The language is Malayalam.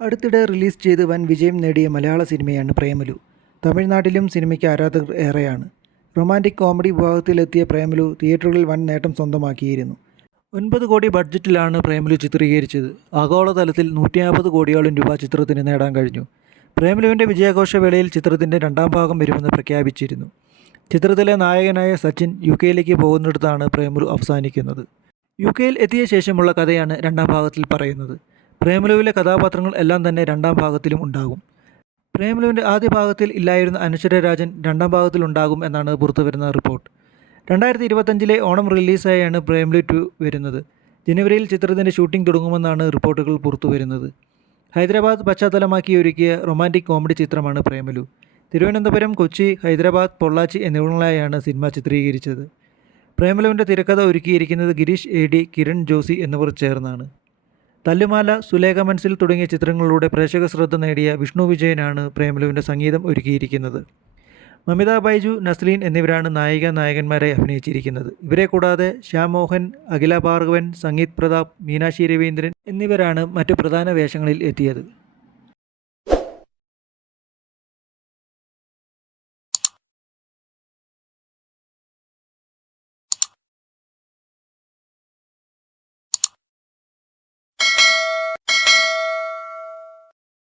അടുത്തിടെ റിലീസ് ചെയ്ത് വൻ വിജയം നേടിയ മലയാള സിനിമയാണ് പ്രേമലു. തമിഴ്നാട്ടിലും സിനിമയ്ക്ക് ആരാധകർ ഏറെയാണ്. റൊമാന്റിക് കോമഡി വിഭാഗത്തിലെത്തിയ പ്രേമലു തിയേറ്ററുകളിൽ വൻ നേട്ടം സ്വന്തമാക്കിയിരുന്നു. ഒൻപത് കോടി ബഡ്ജറ്റിലാണ് പ്രേമലു ചിത്രീകരിച്ചത്. ആഗോളതലത്തിൽ നൂറ്റി അമ്പത് കോടിയോളം രൂപ ചിത്രത്തിന് നേടാൻ കഴിഞ്ഞു. പ്രേമലുവിന്റെ വിജയാഘോഷവേളയിൽ ചിത്രത്തിന്റെ രണ്ടാം ഭാഗം വരുമെന്ന് പ്രഖ്യാപിച്ചിരുന്നു. ചിത്രത്തിലെ നായകനായ സച്ചിൻ യു കെയിലേക്ക് പോകുന്നിടത്താണ് പ്രേമലു അവസാനിക്കുന്നത്. യു കെയിൽ എത്തിയ ശേഷമുള്ള കഥയാണ് രണ്ടാം ഭാഗത്തിൽ പറയുന്നത്. പ്രേമലുവിലെ കഥാപാത്രങ്ങൾ എല്ലാം തന്നെ രണ്ടാം ഭാഗത്തിലും ഉണ്ടാകും. പ്രേമലുവിന്റെ ആദ്യ ഭാഗത്തിൽ ഇല്ലായിരുന്ന അനശ്വര രാജൻ രണ്ടാം ഭാഗത്തിൽ ഉണ്ടാകും എന്നാണ് പുറത്തുവരുന്ന റിപ്പോർട്ട്. രണ്ടായിരത്തി ഇരുപത്തഞ്ചിലെ ഓണം റിലീസായാണ് പ്രേമലു ടു വരുന്നത്. ജനുവരിയിൽ ചിത്രത്തിന്റെ ഷൂട്ടിംഗ് തുടങ്ങുമെന്നാണ് റിപ്പോർട്ടുകൾ പുറത്തുവരുന്നത്. ഹൈദരാബാദ് പശ്ചാത്തലമാക്കി ഒരുക്കിയ റൊമാന്റിക് കോമഡി ചിത്രമാണ് പ്രേമലു. തിരുവനന്തപുരം കൊച്ചി ഹൈദരാബാദ് പൊള്ളാച്ചി എന്നിവിടങ്ങളിലായാണ് സിനിമ ചിത്രീകരിച്ചത്. പ്രേമലുവിന്റെ തിരക്കഥ ഒരുക്കിയിരിക്കുന്നത് ഗിരീഷ് എ ഡി കിരൺ ജോസി എന്നിവർ ചേർന്നാണ്. തല്ലുമാല സുലേഖ മനസ്സിൽ തുടങ്ങിയ ചിത്രങ്ങളിലൂടെ പ്രേക്ഷക ശ്രദ്ധ നേടിയ വിഷ്ണു വിജയനാണ് പ്രേമലുവിന്റെ സംഗീതം ഒരുക്കിയിരിക്കുന്നത്. മമിത ബൈജു നസ്ലീൻ എന്നിവരാണ് നായിക നായകന്മാരെ അഭിനയിച്ചിരിക്കുന്നത്. ഇവരെ കൂടാതെ ശ്യാമോഹൻ അഖില ഭാർഗവൻ സംഗീത് പ്രതാപ് മീനാക്ഷി രവീന്ദ്രൻ എന്നിവരാണ് മറ്റു പ്രധാന വേഷങ്ങളിൽ എത്തിയത്.